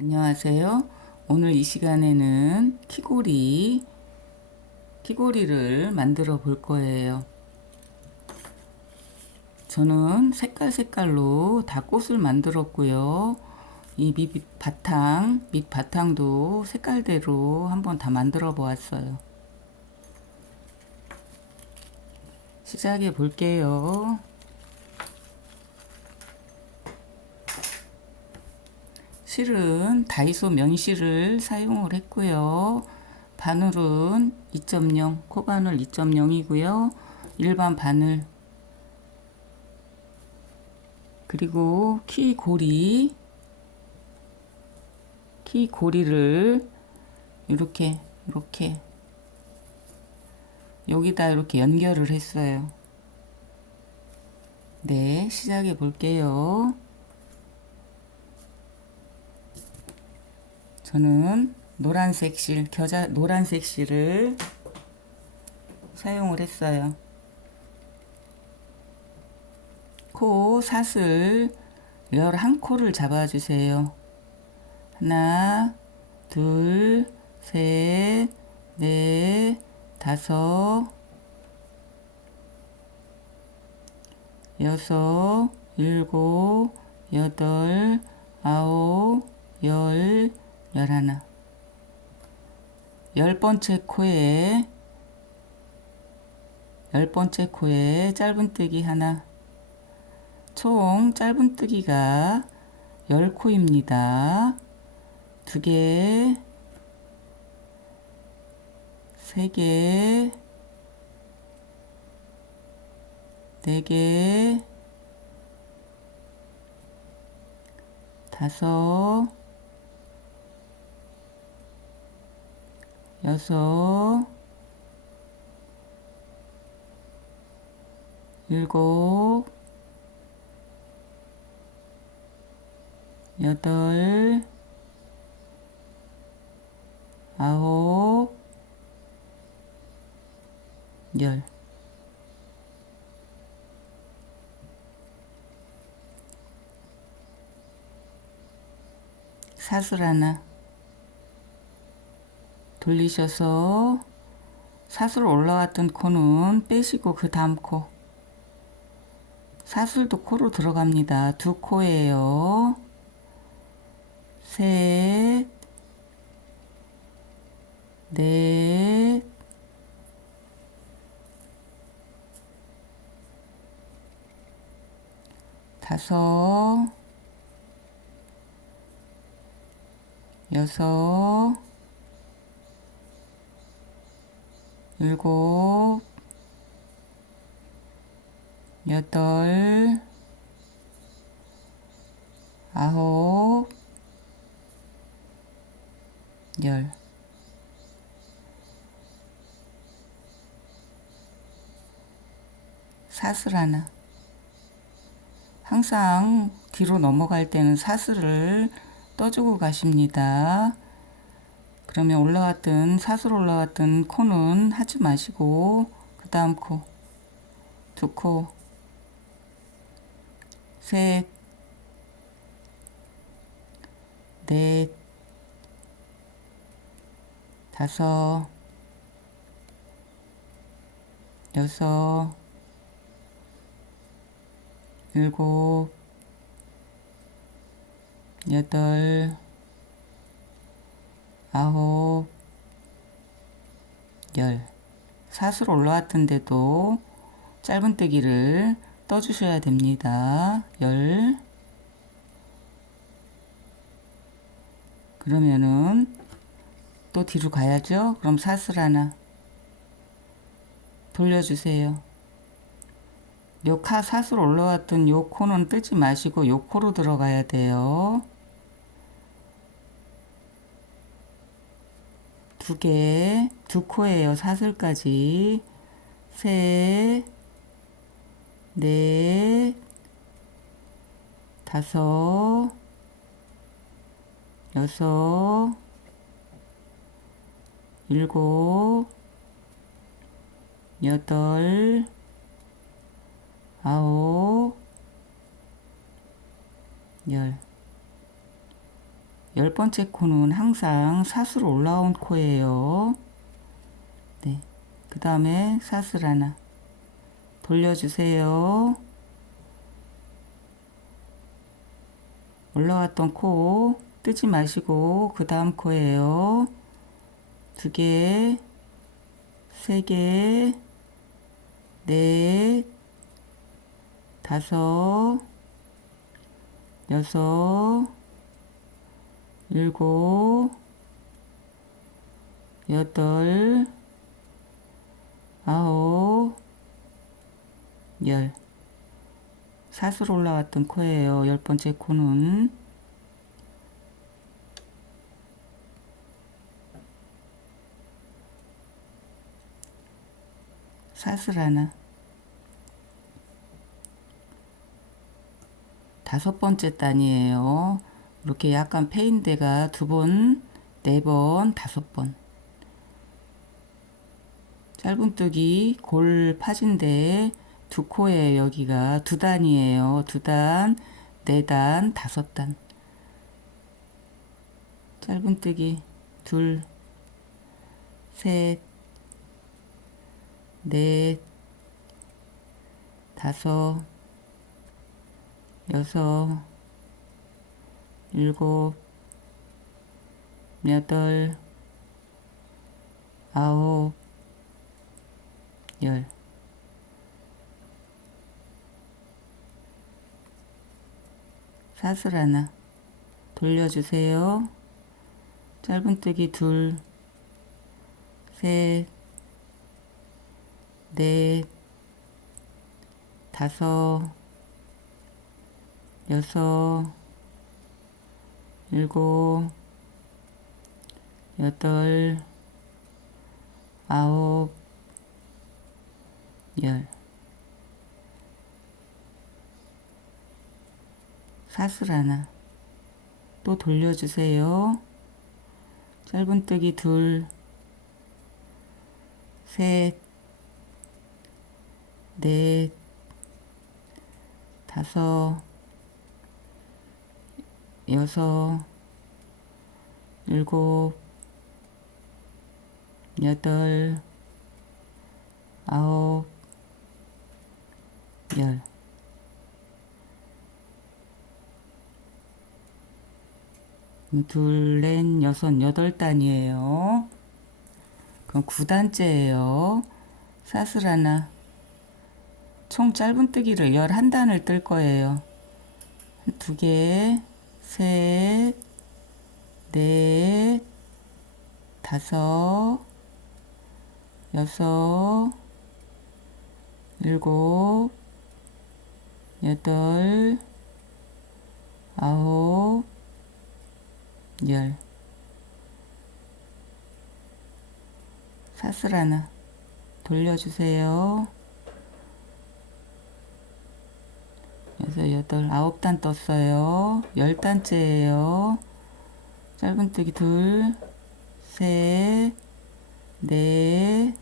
안녕하세요. 오늘 이 시간에는 키고리를 만들어 볼 거예요. 저는 색깔로 다 꽃을 만들었고요. 이 밑바탕도 색깔대로 한번 다 만들어 보았어요. 시작해 볼게요. 실은 다이소 명실을 사용을 했고요. 바늘은 2.0, 코바늘 2.0이고요. 일반 바늘, 그리고 키고리를 이렇게 여기다 이렇게 연결을 했어요. 네, 시작해 볼게요. 저는 노란색 실을 사용을 했어요. 사슬 11코를 잡아주세요. 하나, 둘, 셋, 넷, 다섯, 여섯, 일곱, 여덟, 아홉, 열하나. 10번째 코에 짧은뜨기 하나. 총 짧은뜨기가 10코입니다. 2개, 3개, 4개, 5, 6, 7, 8, 9, 10. 사슬 하나 돌리셔서 사슬 올라왔던 코는 빼시고 그 다음 코, 사슬도 코로 들어갑니다. 2코예요. 셋, 넷, 다섯, 여섯, 일곱, 여덟, 아홉, 열. 사슬 하나. 항상 뒤로 넘어갈 때는 사슬을 떠주고 가십니다. 그러면 사슬 올라왔던 코는 하지 마시고 그 다음 코, 2코, 셋, 넷, 다섯, 여섯, 일곱, 여덟, 아홉, 열. 사슬 올라왔던데도 짧은뜨기를 떠주셔야 됩니다. 열. 그러면은 또 뒤로 가야죠. 그럼 사슬 하나 돌려주세요. 사슬 올라왔던 요 코는 뜨지 마시고 요 코로 들어가야 돼요. 2코예요. 사슬까지. 셋, 넷, 다섯, 여섯, 일곱, 여덟, 아홉, 열. 10번째 코는 항상 사수로 올라온 코예요. 네. 그 다음에 사슬 하나 돌려주세요. 올라왔던 코 뜨지 마시고 그 다음 코예요. 2개, 3개, 넷, 5, 6, 7, 8, 9, 10. 사슬 올라왔던 코예요. 10번째 코는. 사슬 하나. 5번째 단이에요. 이렇게 약간 패인 데가 2번, 4번, 5번. 짧은뜨기 골 파진데 2코에 여기가 2단이에요. 2단, 4단, 5단. 짧은뜨기 둘, 셋, 넷, 5, 6, 7, 8, 9, 10. 사슬 하나 돌려주세요. 짧은뜨기 둘, 셋, 넷, 5, 6, 7, 8, 9, 10. 사슬 하나 또 돌려주세요. 짧은뜨기 둘, 셋, 넷, 5, 6, 7, 8, 9, 10. 둘, 넷, 6, 8단이에요. 그럼 9단째예요. 사슬 하나. 총 짧은뜨기를 11단을 뜰 거예요. 2개, 셋, 넷, 5, 6, 7, 8, 9, 10. 사슬 하나 돌려주세요. 6, 8, 9단 떴어요. 10단째예요. 짧은뜨기 둘, 셋, 넷,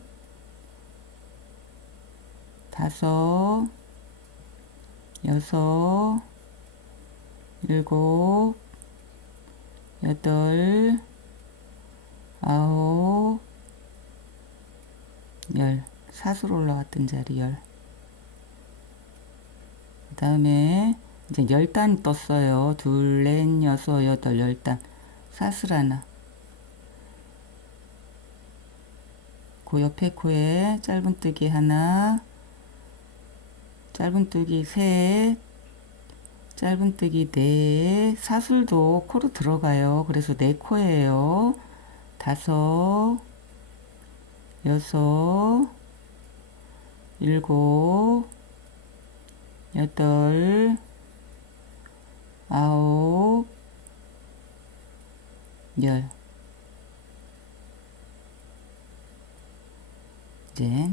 5, 6, 7, 8, 9, 10. 사슬 올라왔던 자리 10. 그 다음에 이제 10단 떴어요. 둘, 넷, 6, 8, 10단. 사슬 하나. 그 옆에 코에 짧은뜨기 하나, 짧은뜨기 셋, 짧은뜨기 넷. 사슬도 코로 들어가요. 그래서 4코예요. 5, 6, 7, 8, 9, 10. 이제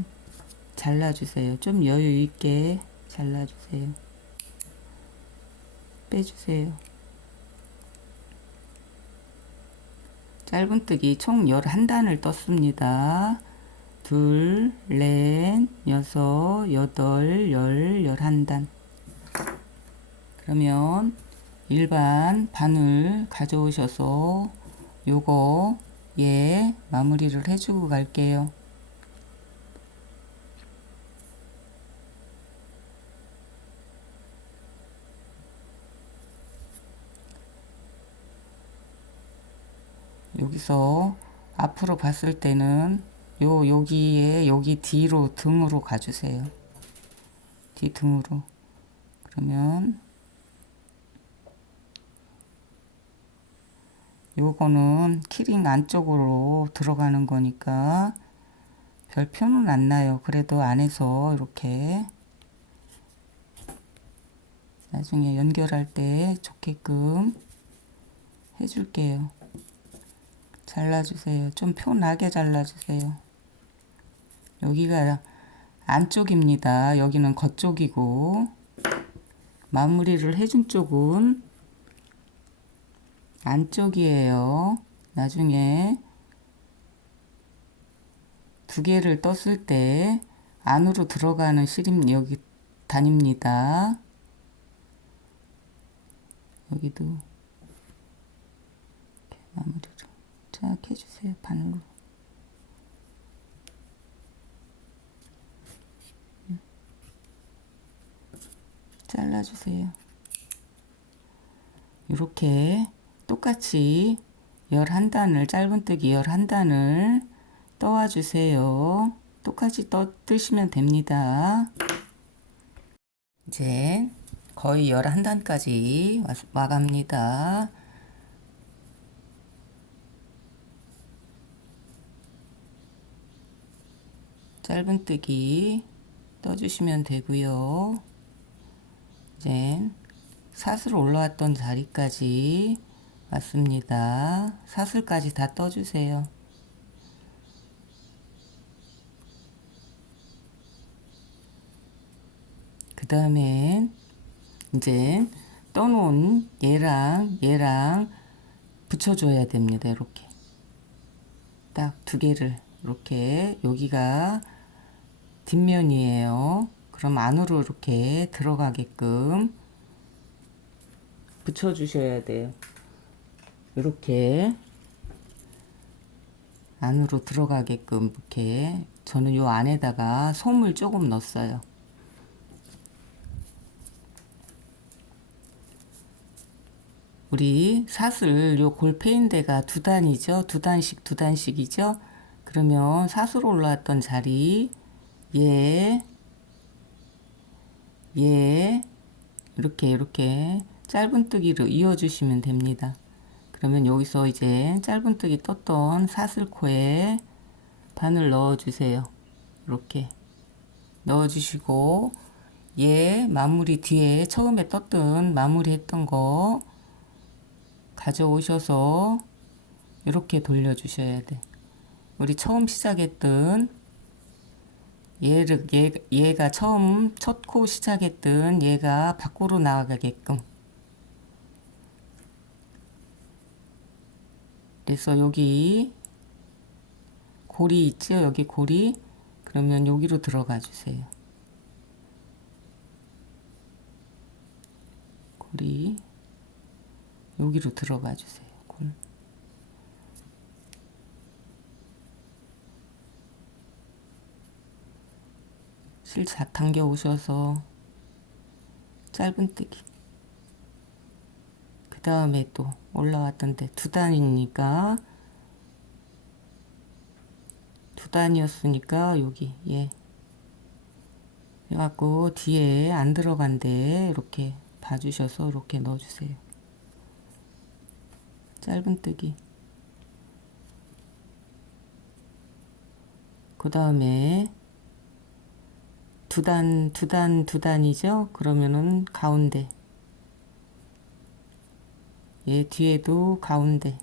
잘라주세요. 좀 여유 있게 잘라주세요. 빼주세요. 짧은뜨기 총 11단을 떴습니다. 둘, 넷, 6, 8, 10, 11단. 그러면 일반 바늘 가져오셔서 요거 마무리를 해주고 갈게요. 여기서 앞으로 봤을 때는 여기 뒤로 등으로 가주세요. 뒤 등으로. 그러면 요거는 키링 안쪽으로 들어가는 거니까 별 표는 안 나요. 그래도 안에서 이렇게 나중에 연결할 때 좋게끔 해줄게요. 잘라주세요. 좀 표 나게 잘라주세요. 여기가 안쪽입니다. 여기는 겉쪽이고 마무리를 해준 쪽은 안쪽이에요. 나중에 두 개를 떴을 때 안으로 들어가는 실임 여기 다닙니다. 여기도 이렇게 마무리를 쫙 해주세요. 바늘로. 잘라주세요. 이렇게 똑같이 11단을 짧은뜨기 11단을 떠와주세요. 똑같이 뜨시면 됩니다. 이제 거의 11단까지 와갑니다. 짧은뜨기 떠주시면 되고요. 이제 사슬 올라왔던 자리까지 왔습니다. 사슬까지 다 떠주세요. 그 다음에 이제 떠놓은 얘랑 붙여줘야 됩니다. 이렇게 딱 두 개를 이렇게 여기가 뒷면이에요. 그럼 안으로 이렇게 들어가게끔 붙여주셔야 돼요. 이렇게 안으로 들어가게끔 이렇게 저는 요 안에다가 솜을 조금 넣었어요. 우리 사슬 요 골패인 데가 두 단이죠. 두 단씩이죠. 그러면 사슬 올라왔던 자리 이렇게 짧은뜨기로 이어주시면 됩니다. 그러면 여기서 이제 짧은뜨기 떴던 사슬코에 바늘 넣어주세요. 이렇게 넣어주시고 마무리 뒤에 처음에 떴던 마무리 했던 거 가져오셔서 이렇게 돌려주셔야 돼. 우리 처음 시작했던 얘가 처음 첫 코 시작했던 얘가 밖으로 나가게끔. 그래서 여기 고리 있죠? 여기 고리. 그러면 여기로 들어가 주세요. 고리 여기로 들어가 주세요. 실 당겨 오셔서 짧은뜨기. 그 다음에 또 올라왔던데 두 단이니까 두 단이었으니까 여기 해갖고 뒤에 안 들어간데 이렇게 봐주셔서 이렇게 넣어주세요. 짧은뜨기. 그 다음에 두 단이죠? 그러면은 가운데. 뒤에도 가운데.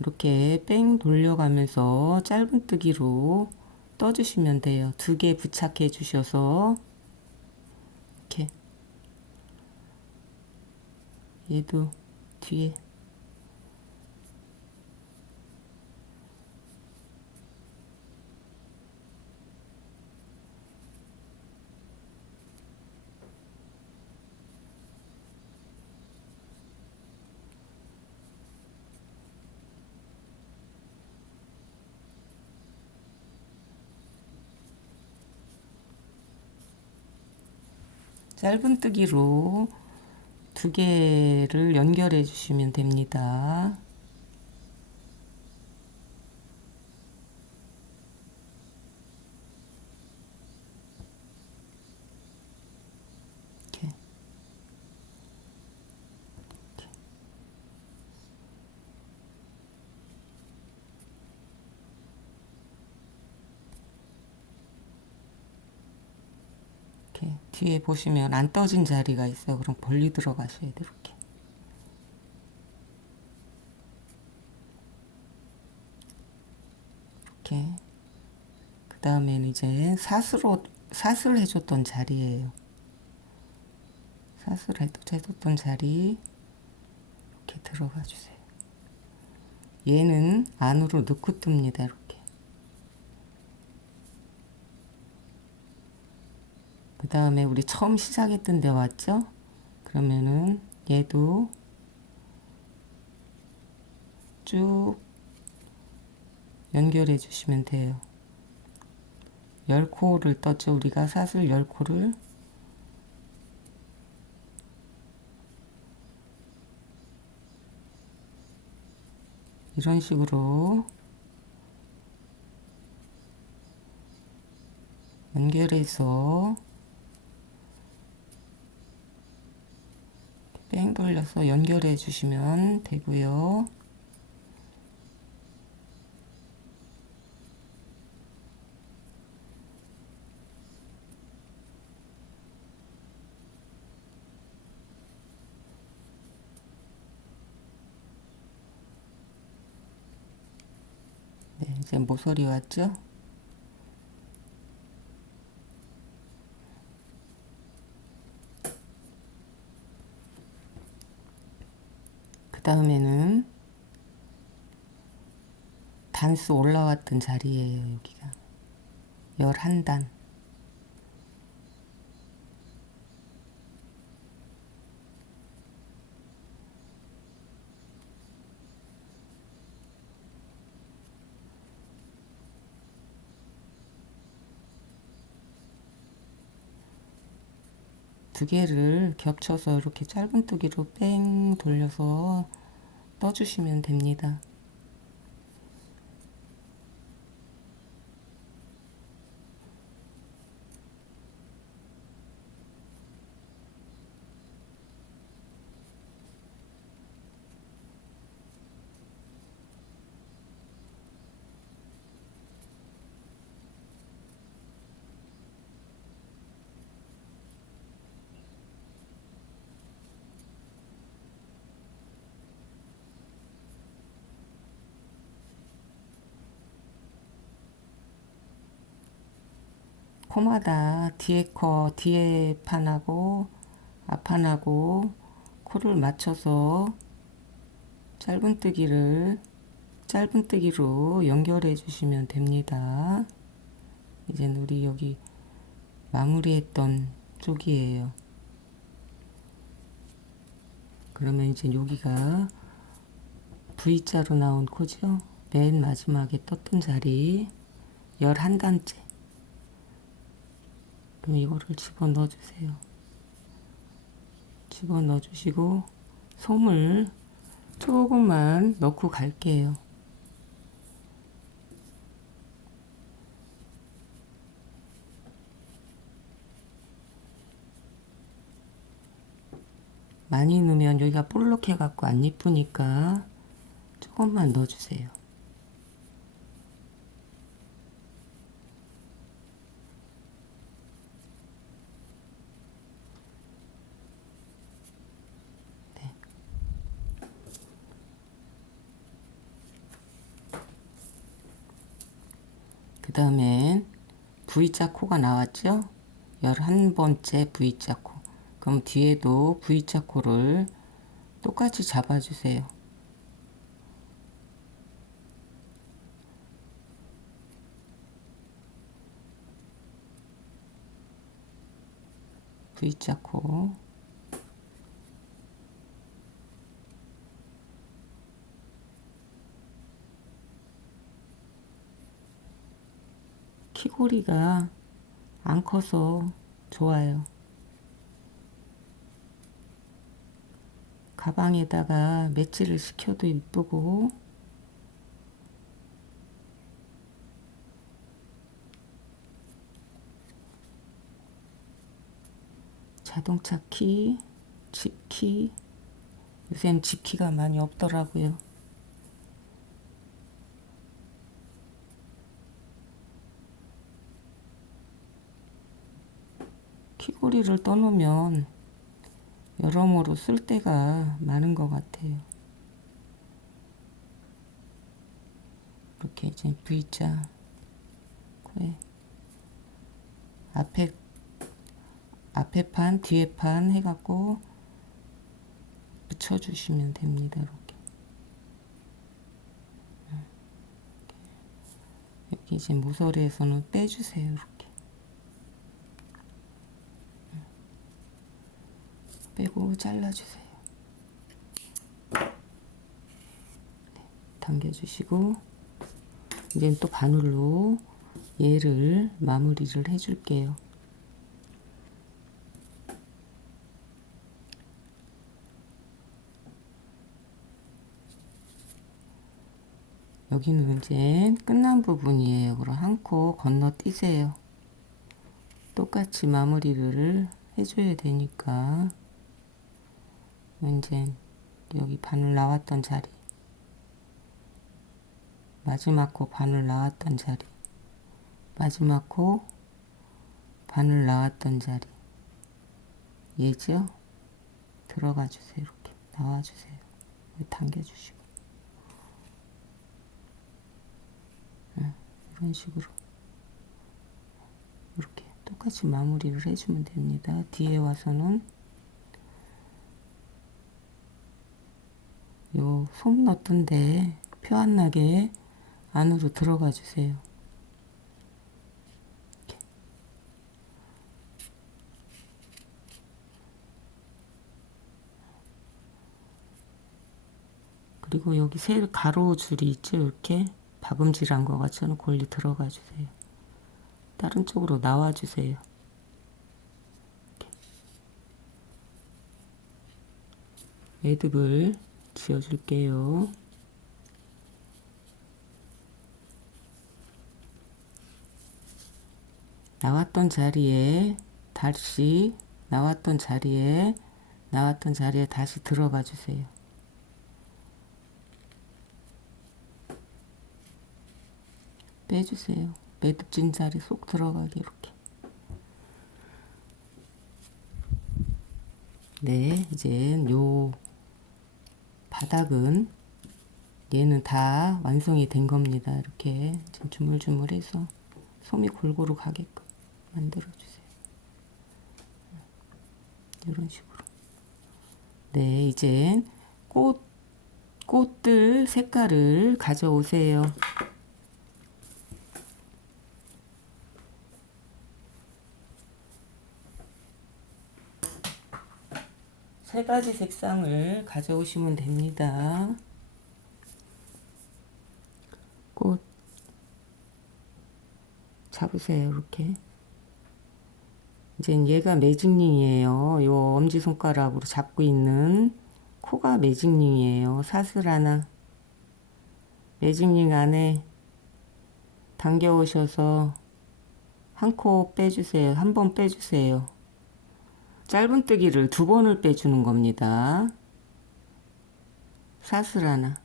이렇게 뺑 돌려가면서 짧은뜨기로 떠주시면 돼요. 두 개 부착해 주셔서 이렇게 얘도 뒤에 짧은뜨기로 두 개를 연결해 주시면 됩니다. 이렇게. 이렇게 뒤에 보시면 안 떠진 자리가 있어요. 그럼 벌리 들어가셔야 돼요. 이렇게. 이렇게. 그 다음에는 이제 사슬 해줬던 자리예요. 사슬 해줬던 자리 이렇게 들어가 주세요. 얘는 안으로 넣고 뜹니다. 이렇게. 그 다음에 우리 처음 시작했던 데 왔죠? 그러면은 얘도 쭉 연결해 주시면 돼요. 10코를 떴죠. 우리가 사슬 10코를. 이런 식으로 연결해서 뺑 돌려서 연결해 주시면 되고요. 네, 이제 모서리 왔죠? 그 다음에는 단수 올라왔던 자리예요. 여기가 11단. 두 개를 겹쳐서 이렇게 짧은뜨기로 뺑 돌려서 떠주시면 됩니다. 코마다 뒤에 판하고 앞판하고 코를 맞춰서 짧은뜨기로 연결해 주시면 됩니다. 이제 우리 여기 마무리했던 쪽이에요. 그러면 이제 여기가 V자로 나온 코죠. 맨 마지막에 떴던 자리 11단째. 그럼 이거를 집어넣어 주세요. 집어넣어 주시고 솜을 조금만 넣고 갈게요. 많이 넣으면 여기가 볼록해 갖고 안 이쁘니까 조금만 넣어주세요. 네. 그 다음엔 V자 코가 나왔죠? 11번째 V자 코. 그럼 뒤에도 V자 코를 똑같이 잡아주세요. V자 코. 키고리가 안 커서 좋아요. 가방에다가 매치를 시켜도 이쁘고, 자동차 키, 집키, 요새는 집키가 많이 없더라고요. 키고리를 떠놓으면 여러모로 쓸 데가 많은 것 같아요. 이렇게 이제 V자 코에 앞에 판, 뒤에 판 해갖고 붙여주시면 됩니다. 이렇게. 여기 이제 모서리에서는 빼주세요. 이렇게. 빼고 잘라주세요. 네, 당겨주시고, 이제 또 바늘로 얘를 마무리를 해줄게요. 여기는 이제 끝난 부분이에요. 그럼 한 코 건너뛰세요. 똑같이 마무리를 해줘야 되니까. 이제 여기 바늘 나왔던 자리, 마지막 코 바늘 나왔던 자리, 마지막 코 바늘 나왔던 자리, 얘죠? 들어가 주세요. 이렇게 나와 주세요. 당겨 주시고, 이런 식으로 이렇게 똑같이 마무리를 해주면 됩니다. 뒤에 와서는 요 솜 넣던데 표 안 나게 안으로 들어가 주세요. 이렇게. 그리고 여기 세 가로 줄이 있죠. 이렇게 박음질한 거 같이는 골리 들어가 주세요. 다른 쪽으로 나와 주세요. 매듭을 지어 줄게요. 나왔던 자리에 다시 나왔던 자리에 다시 들어가 주세요. 빼주세요. 매듭진 자리 쏙 들어가게 이렇게. 네, 이제 요 바닥은 얘는 다 완성이 된 겁니다. 이렇게 주물주물해서 솜이 골고루 가게끔 만들어주세요. 이런 식으로. 네, 이제 꽃들 색깔을 가져오세요. 세 가지 색상을 가져오시면 됩니다. 꽃 잡으세요. 이렇게. 이제 얘가 매직링이에요. 요 엄지손가락으로 잡고 있는 코가 매직링이에요. 사슬 하나. 매직링 안에 당겨 오셔서 한 코 빼주세요. 한 번 빼주세요. 짧은뜨기를 2번을 빼주는 겁니다. 사슬 하나.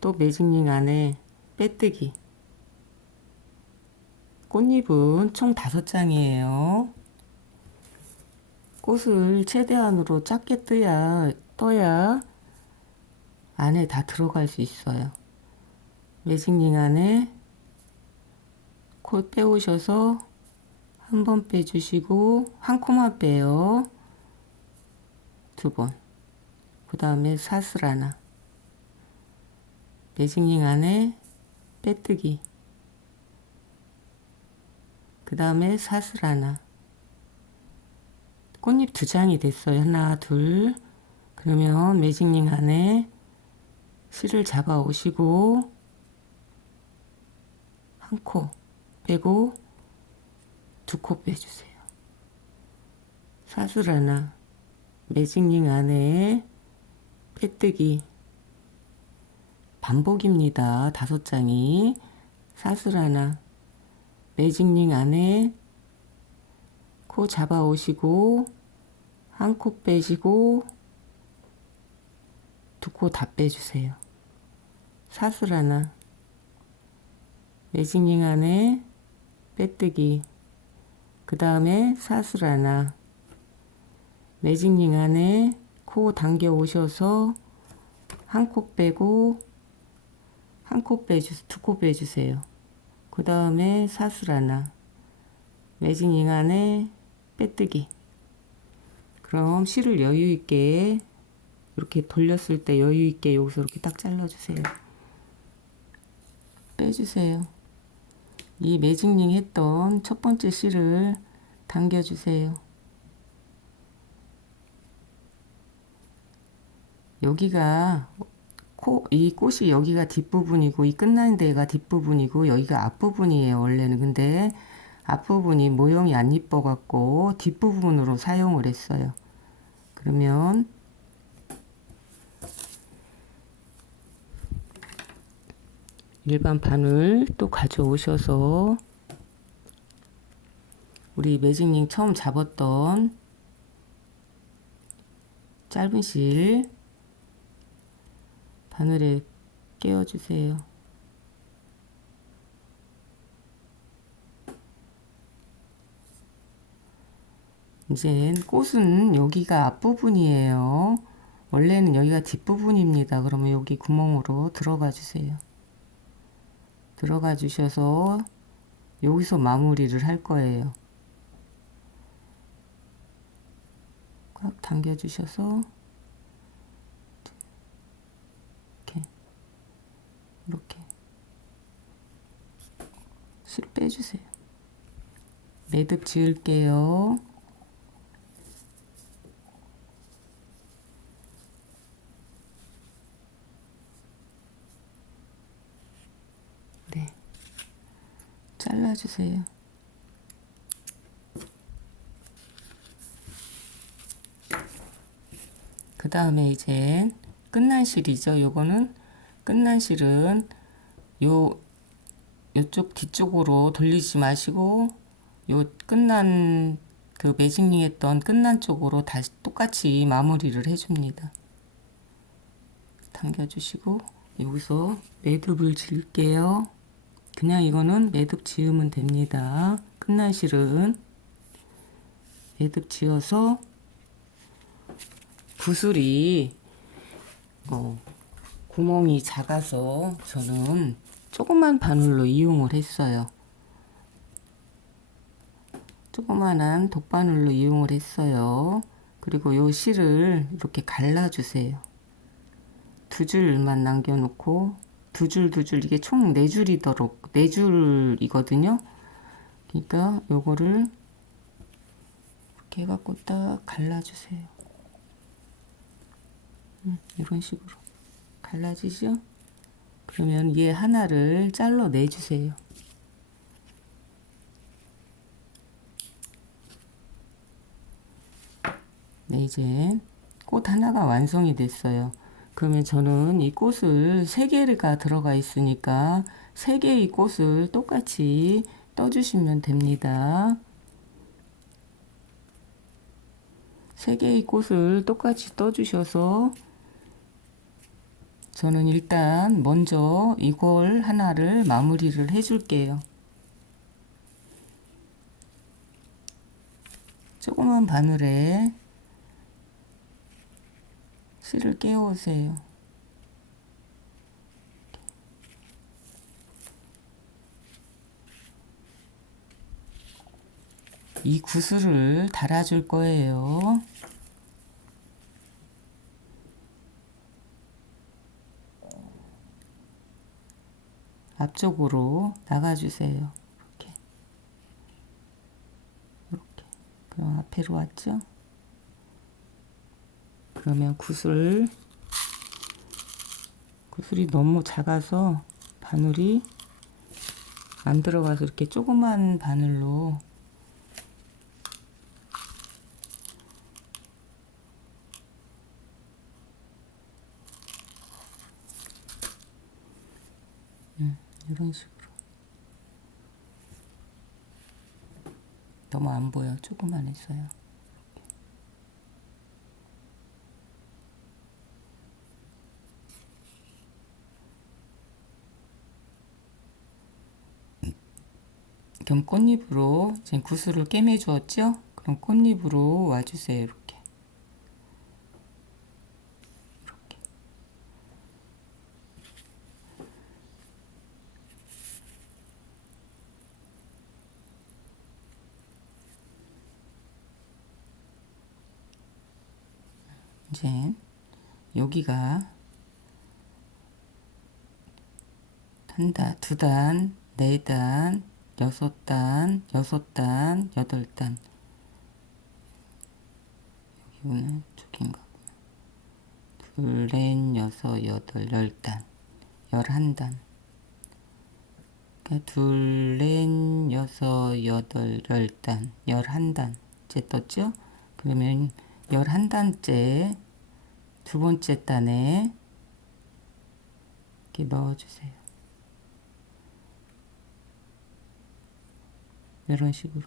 또 매직링 안에 빼뜨기. 꽃잎은 총 5장이에요. 꽃을 최대한으로 작게 떠야 안에 다 들어갈 수 있어요. 매직링 안에 코 빼오셔서 한 번 빼주시고 한 코만 빼요. 2번. 그 다음에 사슬 하나. 매직링 안에 빼뜨기. 그 다음에 사슬 하나. 꽃잎 2장이 됐어요. 하나, 둘. 그러면 매직링 안에 실을 잡아 오시고 한 코 빼고 2코 빼주세요. 사슬 하나. 매직링 안에 빼뜨기 반복입니다. 5장이 사슬 하나, 매직링 안에 코 잡아 오시고 한 코 빼시고 두 코 다 빼주세요. 사슬 하나, 매직링 안에 빼뜨기, 그 다음에 사슬 하나, 매직링 안에 코 당겨 오셔서 한 코 빼고 한 코 빼주세요. 두 코 빼주세요. 그 다음에 사슬 하나, 매직링 안에 빼뜨기. 그럼 실을 여유 있게 이렇게 돌렸을 때 여유 있게 여기서 이렇게 딱 잘라주세요. 빼주세요. 이 매직링 했던 첫 번째 실을 당겨주세요. 여기가 이 꽃이 여기가 뒷부분이고 이 끝나는 데가 뒷부분이고 여기가 앞부분이에요. 원래는. 근데 앞부분이 모형이 안 이뻐 갖고 뒷부분으로 사용을 했어요. 그러면 일반 바늘 또 가져오셔서 우리 매직링 처음 잡았던 짧은 실 바늘에 끼워주세요. 이제 꽃은 여기가 앞부분이에요. 원래는 여기가 뒷부분입니다. 그러면 여기 구멍으로 들어가 주세요. 들어가 주셔서 여기서 마무리를 할 거예요. 꽉 당겨 주셔서 이렇게 실 빼주세요. 매듭 지을게요. 네, 잘라주세요. 그 다음에 이제 끝난 실이죠. 요거는 끝난 실은 요쪽 뒤쪽으로 돌리지 마시고 요 끝난 그 매직링 했던 끝난 쪽으로 다시 똑같이 마무리를 해줍니다. 당겨주시고 여기서 매듭을 지을게요. 그냥 이거는 매듭 지으면 됩니다. 끝난 실은 매듭 지어서 구슬이 구멍이 작아서 저는 조그만 바늘로 이용을 했어요. 조그만한 돗바늘로 이용을 했어요. 그리고 요 실을 이렇게 갈라주세요. 2줄만 남겨놓고 두 줄 이게 총 4줄이거든요. 그러니까 요거를 이렇게 해갖고 딱 갈라주세요. 이런 식으로 갈라지죠? 그러면 얘 하나를 잘라 내주세요. 네, 이제 꽃 하나가 완성이 됐어요. 그러면 저는 이 꽃을 3개가 들어가 있으니까 3개의 꽃을 똑같이 떠주시면 됩니다. 3개의 꽃을 똑같이 떠주셔서 저는 일단 먼저 이걸 하나를 마무리를 해줄게요. 조그만 바늘에 실을 끼워오세요. 이 구슬을 달아줄 거예요. 앞쪽으로 나가주세요. 이렇게. 그럼 앞으로 왔죠? 그러면 구슬이 너무 작아서 바늘이 안 들어가서 이렇게 조그만 바늘로 이런 식으로. 너무 안 보여. 조금만 했어요. 그럼 꽃잎으로 지금 구슬을 꿰매 주었죠? 그럼 꽃잎으로 와주세요. 이렇게. 이렇게. 이제 여기가 한 단, 두 단, 네 단, 여섯 단, 여섯 단, 여덟 단. 여기는 저긴가 보네. 둘, 넷, 여섯, 여덟, 열 단, 11단. 그러니까 둘, 넷, 여섯, 여덟, 열 단, 11단째 떴죠? 그러면 11단째 두 번째 단에 이렇게 넣어주세요. 이런 식으로.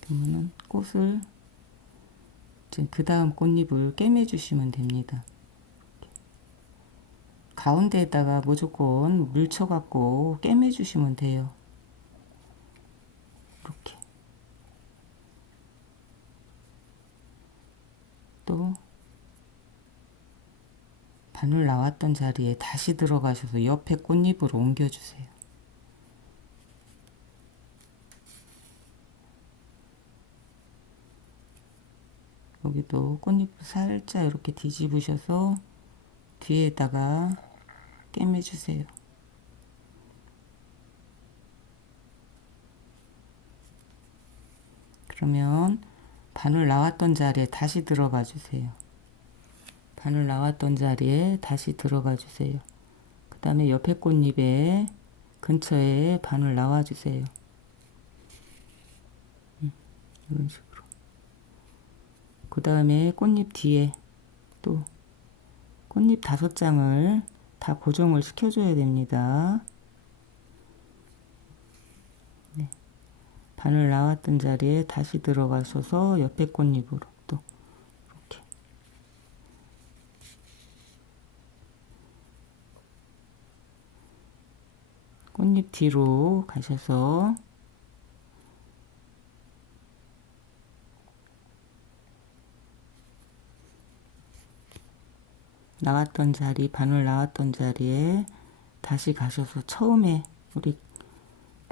그러면은 꽃을 이제 그 다음 꽃잎을 꿰매 주시면 됩니다. 가운데에다가 무조건 물쳐 갖고 꿰매 주시면 돼요. 이렇게. 또 바늘 나왔던 자리에 다시 들어가셔서 옆에 꽃잎으로 옮겨 주세요. 여기도 꽃잎을 살짝 이렇게 뒤집으셔서 뒤에다가 꿰매 주세요. 그러면 바늘 나왔던 자리에 다시 들어가 주세요. 바늘 나왔던 자리에 다시 들어가 주세요. 그 다음에 옆에 꽃잎에 근처에 바늘 나와 주세요. 이런 식으로. 그 다음에 꽃잎 뒤에 또 꽃잎 5장을 다 고정을 시켜줘야 됩니다. 네. 바늘 나왔던 자리에 다시 들어가셔서 옆에 꽃잎으로 또 이렇게. 꽃잎 뒤로 가셔서 나왔던 자리, 바늘 나왔던 자리에 다시 가셔서 처음에 우리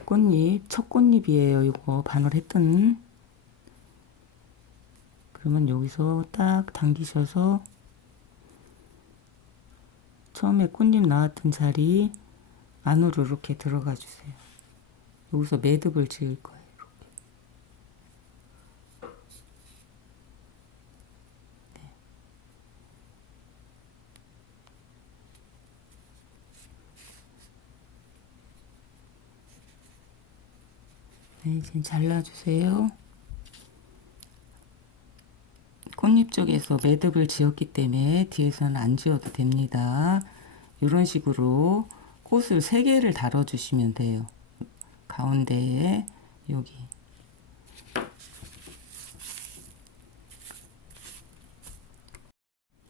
꽃잎, 첫 꽃잎이에요. 이거 바늘 했던. 그러면 여기서 딱 당기셔서 처음에 꽃잎 나왔던 자리 안으로 이렇게 들어가 주세요. 여기서 매듭을 지을 거예요. 네, 이제 잘라주세요. 꽃잎 쪽에서 매듭을 지었기 때문에 뒤에서는 안 지어도 됩니다. 이런 식으로 꽃을 3개를 달아주시면 돼요. 가운데에 여기.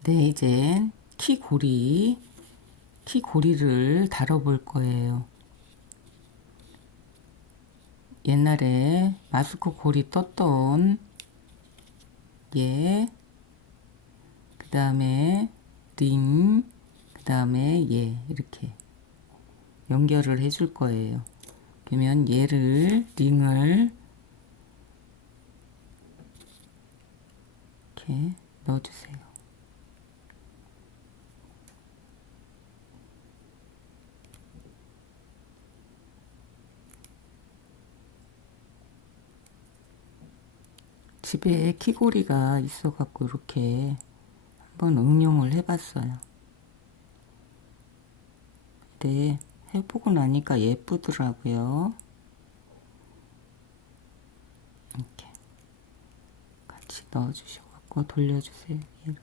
네, 이제 키고리를 달아볼 거예요. 옛날에 마스크 고리 떴던 얘, 그 다음에 링, 그 다음에 얘 이렇게 연결을 해줄 거예요. 그러면 얘를 링을 이렇게 넣어주세요. 집에 키고리가 있어갖고 이렇게 한번 응용을 해봤어요. 근데 해보고 나니까 예쁘더라고요. 이렇게 같이 넣어주셔갖고 돌려주세요. 얘를.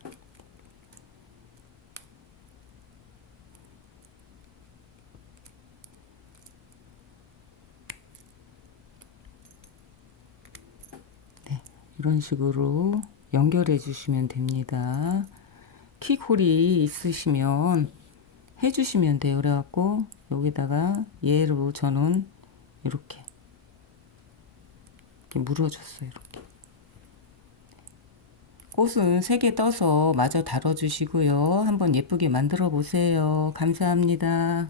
이런 식으로 연결해 주시면 됩니다. 키콜이 있으시면 해 주시면 돼요. 그래갖고 여기다가 얘로 저는 이렇게 물어줬어요. 이렇게 꽃은 3개 떠서 마저 달아 주시고요. 한번 예쁘게 만들어 보세요. 감사합니다.